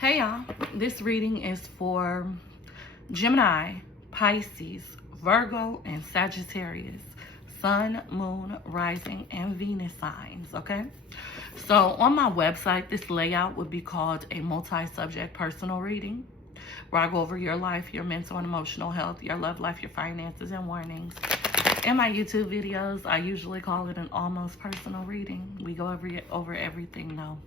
Hey y'all, this reading is for Gemini, Pisces, Virgo, and Sagittarius, Sun, Moon, Rising, and Venus signs, okay? So on my website, this layout would be called a multi-subject personal reading, where I go over your life, your mental and emotional health, your love life, your finances, and warnings. In my YouTube videos, I usually call it an almost personal reading. We go over everything though.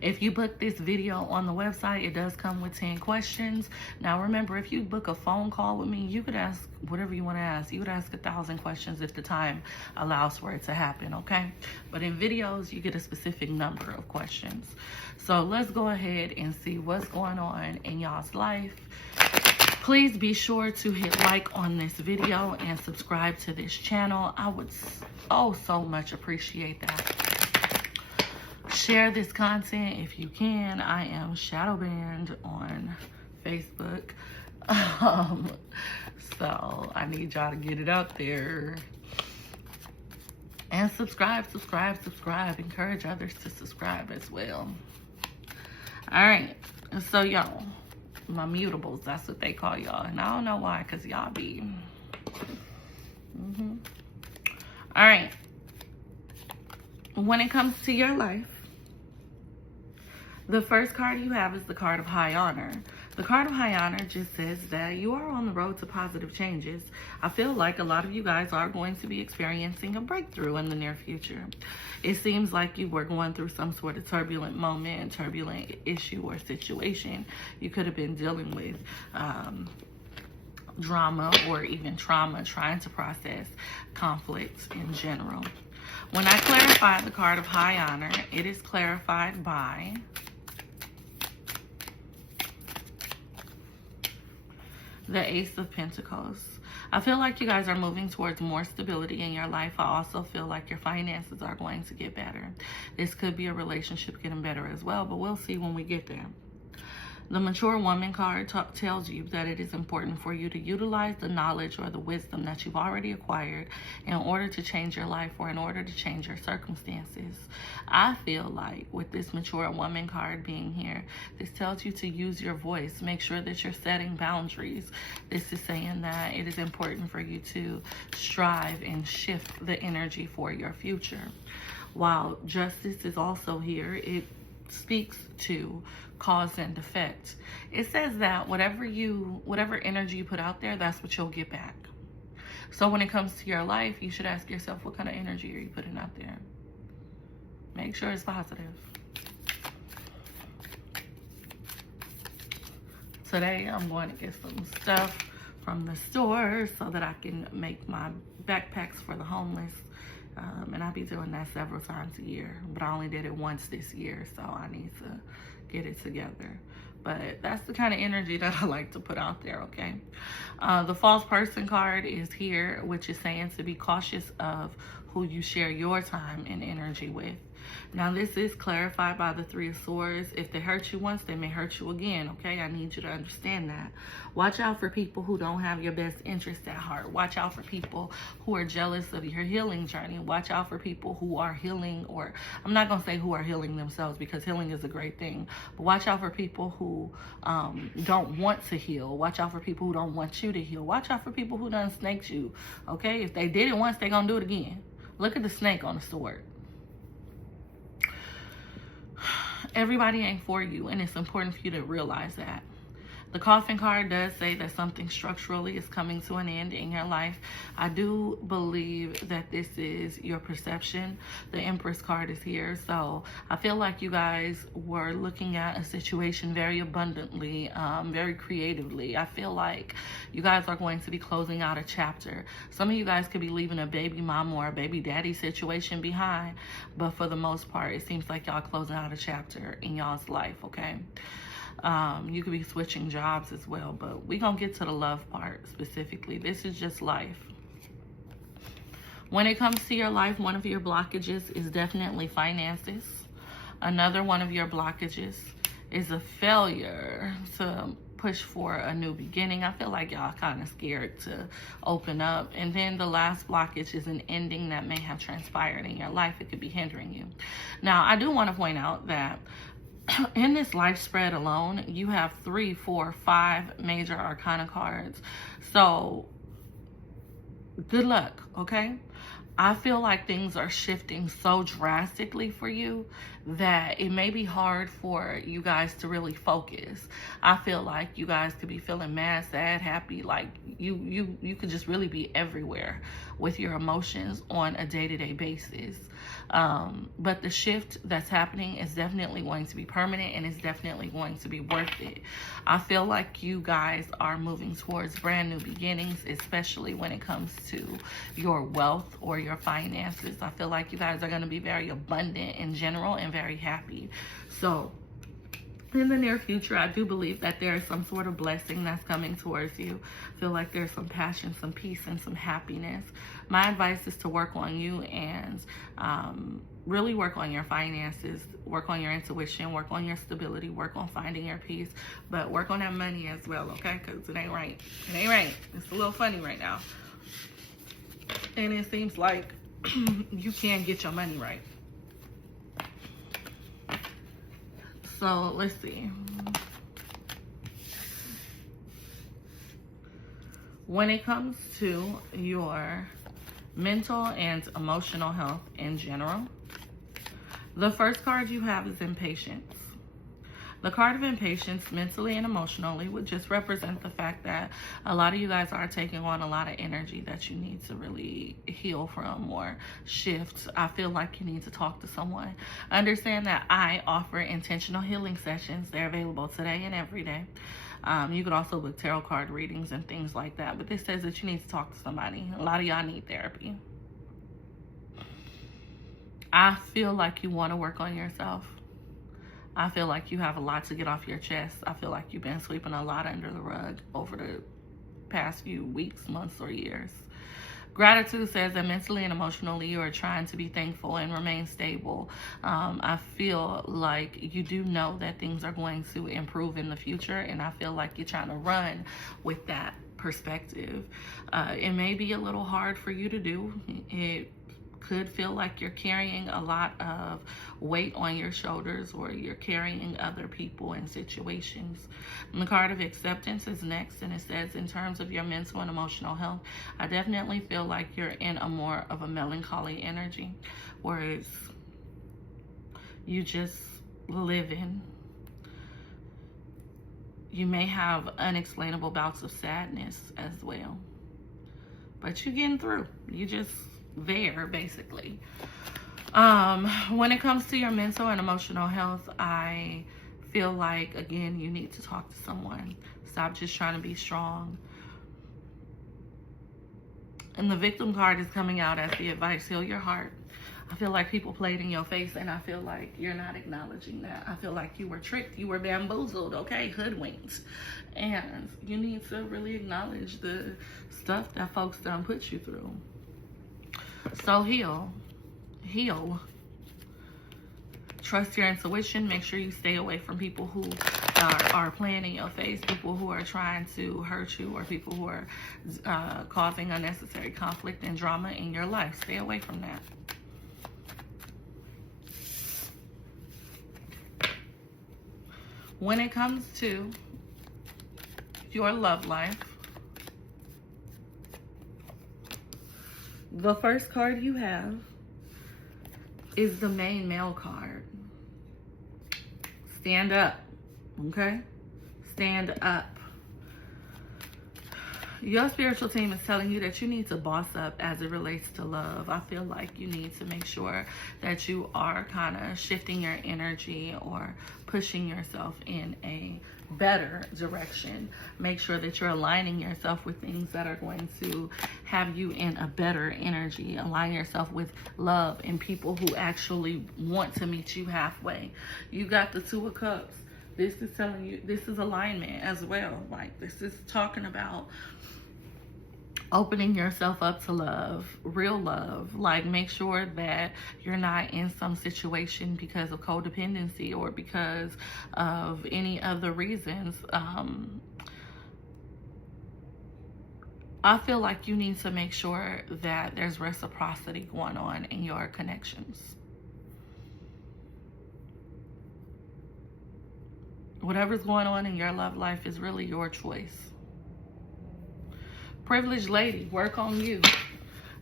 If you book this video on the website, it does come with 10 questions. Now remember, if you book a phone call with me, you could ask whatever you want to ask. You could ask 1,000 questions if the time allows for it to happen, okay? But in videos, you get a specific number of questions. So let's go ahead and see what's going on in y'all's life. Please be sure to hit like on this video and subscribe to this channel. I would so much appreciate that. Share this content if you can. I am shadow banned on Facebook. So I need y'all to get it out there. And subscribe. Encourage others to subscribe as well. Alright. So y'all, my mutables, that's what they call y'all. And I don't know why, because y'all be. Alright. When it comes to your life, the first card you have is the card of High Honor. The card of High Honor just says that you are on the road to positive changes. I feel like a lot of you guys are going to be experiencing a breakthrough in the near future. It seems like you were going through some sort of turbulent moment, turbulent issue or situation. You could have been dealing with drama or even trauma, trying to process conflicts in general. When I clarify the card of High Honor, it is clarified by the Ace of Pentacles. I feel like you guys are moving towards more stability in your life. I also feel like your finances are going to get better. This could be a relationship getting better as well, but we'll see when we get there. The Mature Woman card tells you that it is important for you to utilize the knowledge or the wisdom that you've already acquired in order to change your life or in order to change your circumstances. I feel like with this Mature Woman card being here, this tells you to use your voice. Make sure that you're setting boundaries. This is saying that it is important for you to strive and shift the energy for your future. While Justice is also here, it speaks to cause and effect. It says that whatever energy you put out there, that's what you'll get back. So when it comes to your life, you should ask yourself, what kind of energy are you putting out there? Make sure it's positive. Today, I'm going to get some stuff from the store so that I can make my backpacks for the homeless. And I'll be doing that several times a year, but I only did it once this year, so I need to get it together. But that's the kind of energy that I like to put out there, okay? The False Person card is here, which is saying to be cautious of who you share your time and energy with. Now, this is clarified by the Three of Swords. If they hurt you once, they may hurt you again, okay? I need you to understand that. Watch out for people who don't have your best interest at heart. Watch out for people who are jealous of your healing journey. Watch out for people who are healing, or I'm not going to say who are healing themselves, because healing is a great thing. But watch out for people who don't want to heal. Watch out for people who don't want you to heal. Watch out for people who done snaked you, okay? If they did it once, they're going to do it again. Look at the snake on the sword. Everybody ain't for you, and it's important for you to realize that. The Coffin card does say that something structurally is coming to an end in your life. I do believe that this is your perception. The Empress card is here. So I feel like you guys were looking at a situation very abundantly, very creatively. I feel like you guys are going to be closing out a chapter. Some of you guys could be leaving a baby mom or a baby daddy situation behind. But for the most part, it seems like y'all closing out a chapter in y'all's life, okay? You could be switching jobs as well, but we're going to get to the love part specifically. This is just life. When it comes to your life, one of your blockages is definitely finances. Another one of your blockages is a failure to push for a new beginning. I feel like y'all kind of scared to open up. And then the last blockage is an ending that may have transpired in your life. It could be hindering you. Now, I do want to point out that in this life spread alone, you have 3, 4, 5 major arcana cards. So good luck, okay? I feel like things are shifting so drastically for you that it may be hard for you guys to really focus. I feel like you guys could be feeling mad, sad, happy, like you could just really be everywhere with your emotions on a day-to-day basis. But the shift that's happening is definitely going to be permanent, and it's definitely going to be worth it. I feel like you guys are moving towards brand new beginnings, especially when it comes to your wealth or your finances. I feel like you guys are going to be very abundant in general and very happy. So in the near future, I do believe that there is some sort of blessing that's coming towards you. I feel like there's some passion, some peace, and some happiness. My advice is to work on you and really work on your finances, work on your intuition, work on your stability, work on finding your peace, but work on that money as well, okay? Because it ain't right. It ain't right. It's a little funny right now. And it seems like you can't get your money right. So let's see. When it comes to your mental and emotional health in general, the first card you have is impatience. The card of impatience, mentally and emotionally, would just represent the fact that a lot of you guys are taking on a lot of energy that you need to really heal from or shift. I feel like you need to talk to someone. Understand that I offer intentional healing sessions. They're available today and every day. You could also book tarot card readings and things like that. But this says that you need to talk to somebody. A lot of y'all need therapy. I feel like you want to work on yourself. I feel like you have a lot to get off your chest. I feel like you've been sweeping a lot under the rug over the past few weeks, months, or years. Gratitude says that mentally and emotionally you are trying to be thankful and remain stable. I feel like you do know that things are going to improve in the future, and I feel like you're trying to run with that perspective. It may be a little hard for you to do. It could feel like you're carrying a lot of weight on your shoulders, or you're carrying other people and situations. And the card of acceptance is next, and it says, in terms of your mental and emotional health, I definitely feel like you're in a more of a melancholy energy, whereas you just living. You may have unexplainable bouts of sadness as well, but you're getting through. You just there, basically. When it comes to your mental and emotional health, I feel like, again, you need to talk to someone. Stop just trying to be strong. And the victim card is coming out as the advice: heal your heart. I feel like people played in your face, and I feel like you're not acknowledging that. I feel like you were tricked, you were bamboozled, okay, hoodwinked. And you need to really acknowledge the stuff that folks done put you through. So heal. Trust your intuition. Make sure you stay away from people who are playing in your face, people who are trying to hurt you, or people who are causing unnecessary conflict and drama in your life. Stay away from that. When it comes to your love life, the first card you have is the main male card. Stand up, okay? Stand up. Your spiritual team is telling you that you need to boss up as it relates to love. I feel like you need to make sure that you are kind of shifting your energy or pushing yourself in a better direction. Make sure that you're aligning yourself with things that are going to have you in a better energy. Align yourself with love and people who actually want to meet you halfway. You got the Two of Cups. This is telling you, this is alignment as well. Like, this is talking about opening yourself up to love, real love. Like, make sure that you're not in some situation because of codependency or because of any other reasons. I feel like you need to make sure that there's reciprocity going on in your connections. Whatever's going on in your love life is really your choice. Privileged lady, work on you.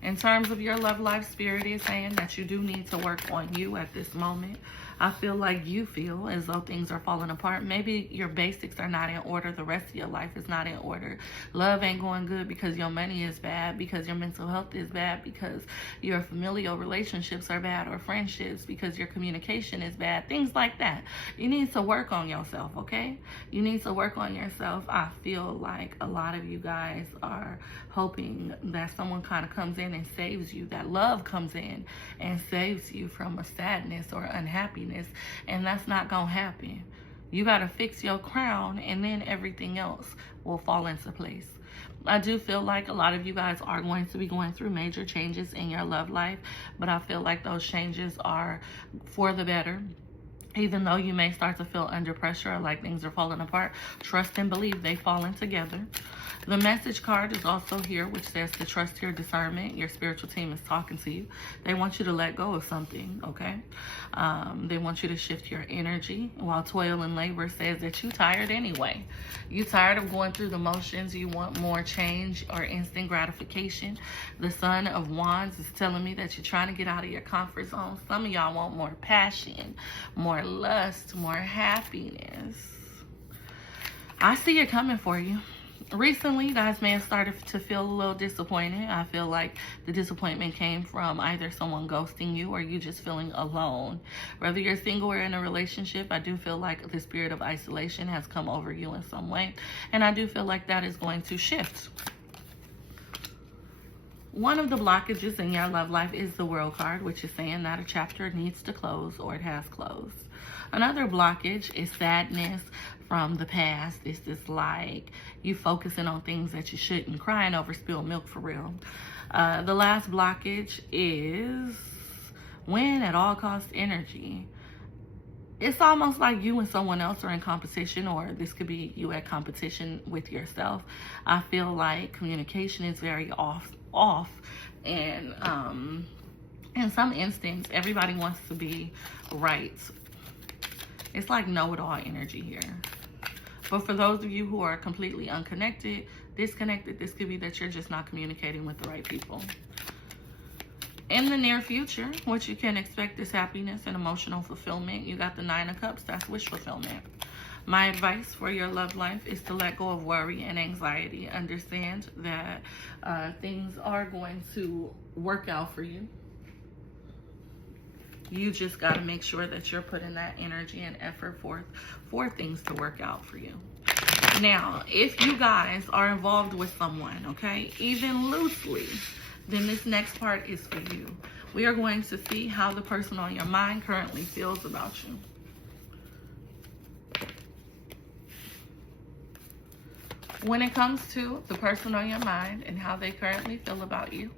In terms of your love life, Spirit is saying that you do need to work on you at this moment. I feel like you feel as though things are falling apart. Maybe your basics are not in order. The rest of your life is not in order. Love ain't going good because your money is bad, because your mental health is bad, because your familial relationships are bad, or friendships, because your communication is bad. Things like that. You need to work on yourself, okay? You need to work on yourself. I feel like a lot of you guys are hoping that someone kind of comes in and saves you, that love comes in and saves you from a sadness or unhappiness. And that's not gonna happen. You gotta fix your crown, and then everything else will fall into place. I do feel like a lot of you guys are going to be going through major changes in your love life, but I feel like those changes are for the better. Even though you may start to feel under pressure or like things are falling apart, trust and believe they fall in together. The message card is also here, which says to trust your discernment. Your spiritual team is talking to you. They want you to let go of something, okay? They want you to shift your energy, while toil and labor says that you're tired anyway. You're tired of going through the motions. You want more change or instant gratification. The Son of Wands is telling me that you're trying to get out of your comfort zone. Some of y'all want more passion, more lust, more happiness. I see it coming for you. Recently, you guys may have started to feel a little disappointed. I feel like the disappointment came from either someone ghosting you or you just feeling alone. Whether you're single or in a relationship, I do feel like the spirit of isolation has come over you in some way. And I do feel like that is going to shift. One of the blockages in your love life is the World card, which is saying that a chapter needs to close or it has closed. Another blockage is sadness from the past. This is like you focusing on things that you shouldn't, crying over spilled milk for real. The last blockage is win at all cost energy. It's almost like you and someone else are in competition, or this could be you at competition with yourself. I feel like communication is very off, and in some instances, everybody wants to be right. It's like know-it-all energy here. But for those of you who are completely unconnected, disconnected, this could be that you're just not communicating with the right people. In the near future, what you can expect is happiness and emotional fulfillment. You got the 9 of Cups, that's wish fulfillment. My advice for your love life is to let go of worry and anxiety. Understand that things are going to work out for you. You just got to make sure that you're putting that energy and effort forth for things to work out for you. Now, if you guys are involved with someone, okay, even loosely, then this next part is for you. We are going to see how the person on your mind currently feels about you. When it comes to the person on your mind and how they currently feel about you,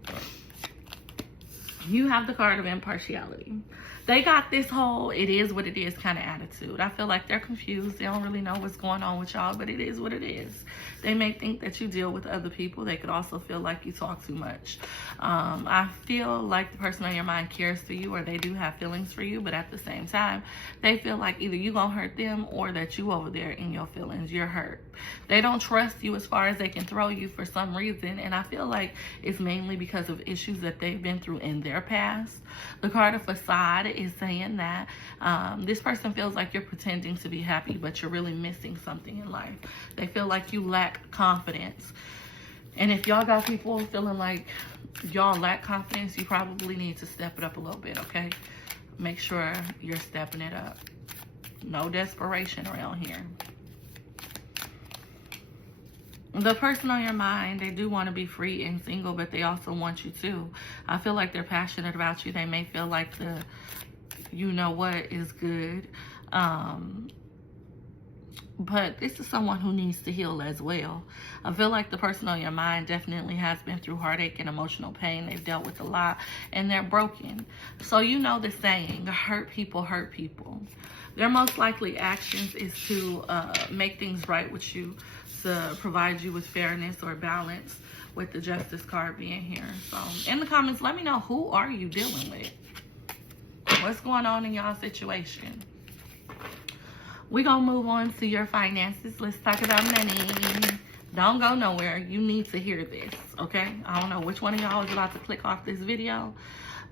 you have the card of impartiality. They got this whole it is what it is kind of attitude. I feel like they're confused. They don't really know what's going on with y'all, but it is what it is. They may think that you deal with other people. They could also feel like you talk too much. I feel like the person on your mind cares for you, or they do have feelings for you, but at the same time, they feel like either you gonna hurt them or that you over there in your feelings, you're hurt. They don't trust you as far as they can throw you for some reason, and I feel like it's mainly because of issues that they've been through in their past. The card of facade is saying that this person feels like you're pretending to be happy, but you're really missing something in life. They feel like you lack confidence. And if y'all got people feeling like y'all lack confidence, you probably need to step it up a little bit, okay? Make sure you're stepping it up. No desperation around here. The person on your mind, they do want to be free and single, but they also want you too. I feel like they're passionate about you. They may feel like the you know what is good. But this is someone who needs to heal as well. I feel like the person on your mind definitely has been through heartache and emotional pain. They've dealt with a lot and they're broken. So you know the saying, hurt people hurt people. Their most likely actions is to make things right with you, to provide you with fairness or balance, with the Justice card being here. So in the comments, let me know, who are you dealing with? What's going on in y'all situation? We're going to move on to your finances. Let's talk about money. Don't go nowhere. You need to hear this, okay? I don't know which one of y'all is about to click off this video,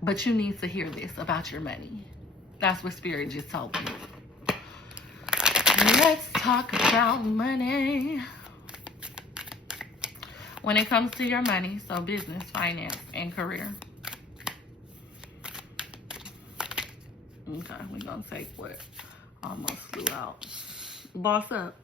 but you need to hear this about your money. That's what Spirit just told me. Let's talk about money. When it comes to your money, so business, finance, and career. Okay, we're going to take what almost flew out. Boss up.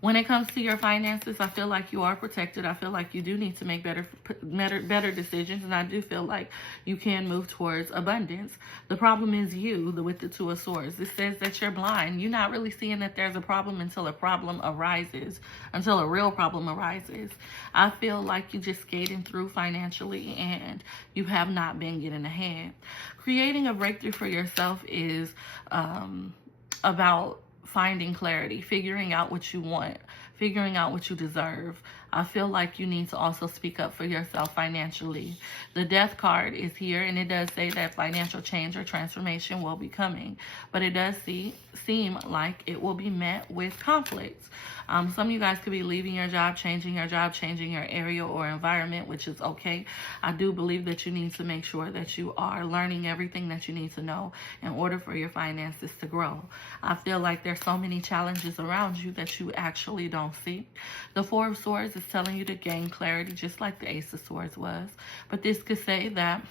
When it comes to your finances, I feel like you are protected. I feel like you do need to make better decisions, and I do feel like you can move towards abundance. The problem is you, with the Two of Swords. It says that you're blind. You're not really seeing that there's a problem until a problem arises, until a real problem arises. I feel like you're just skating through financially, and you have not been getting ahead. Creating a breakthrough for yourself is about finding clarity, figuring out what you want, figuring out what you deserve. I feel like you need to also speak up for yourself financially. The Death card is here, and it does say that financial change or transformation will be coming, but it does seem like it will be met with conflicts. Some of you guys could be leaving your job, changing your area or environment, which is okay. I do believe that you need to make sure that you are learning everything that you need to know in order for your finances to grow. I feel like there's so many challenges around you that you actually don't see. The Four of Swords is telling you to gain clarity, just like the Ace of Swords was. But this could say that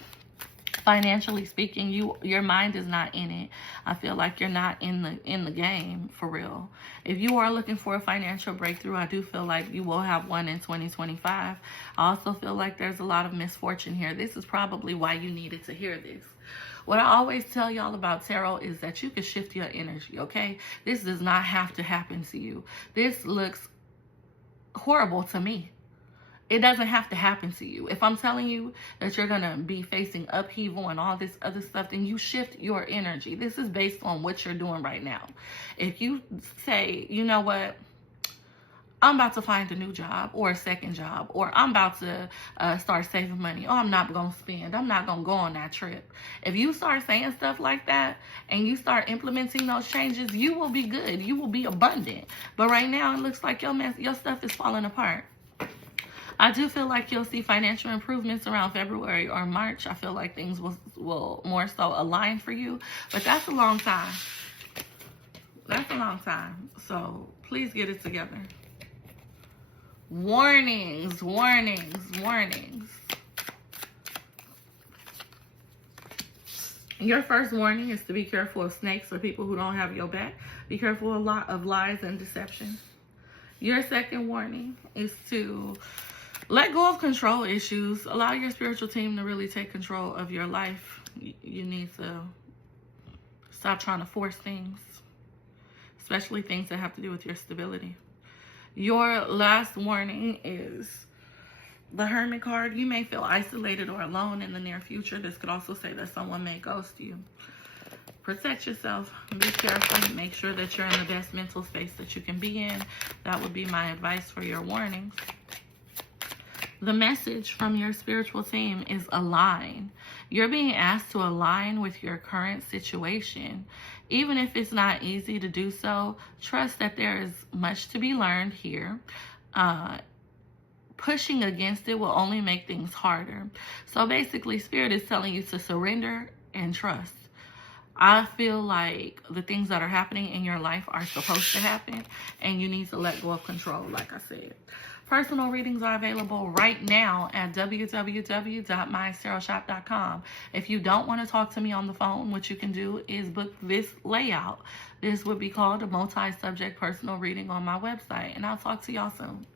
financially speaking, your mind is not in it. I feel like you're not in the game for real. If you are looking for a financial breakthrough, I do feel like you will have one in 2025. I also feel like there's a lot of misfortune here. This is probably why you needed to hear this. What I always tell y'all about tarot is that you can shift your energy, okay? This does not have to happen to you. This looks horrible to me. It doesn't have to happen to you. If I'm telling you that you're going to be facing upheaval and all this other stuff, then you shift your energy. This is based on what you're doing right now. If you say, you know what, I'm about to find a new job or a second job, or I'm about to start saving money, or I'm not going to spend, I'm not going to go on that trip. If you start saying stuff like that and you start implementing those changes, you will be good. You will be abundant. But right now, it looks like your stuff is falling apart. I do feel like you'll see financial improvements around February or March. I feel like things will more so align for you. But that's a long time. That's a long time. So please get it together. Warnings, warnings, warnings. Your first warning is to be careful of snakes or people who don't have your back. Be careful of lies and deception. Your second warning is to let go of control issues. Allow your spiritual team to really take control of your life. You need to stop trying to force things, especially things that have to do with your stability. Your last warning is the Hermit card. You may feel isolated or alone in the near future. This could also say that someone may ghost you. Protect yourself. Be careful. Make sure that you're in the best mental space that you can be in. That would be my advice for your warnings. The message from your spiritual team is align. You're being asked to align with your current situation. Even if it's not easy to do so, trust that there is much to be learned here. Pushing against it will only make things harder. So basically, Spirit is telling you to surrender and trust. I feel like the things that are happening in your life are supposed to happen, and you need to let go of control, like I said. Personal readings are available right now at www.mytarotshop.com. If you don't want to talk to me on the phone, what you can do is book this layout. This would be called a multi-subject personal reading on my website, and I'll talk to y'all soon.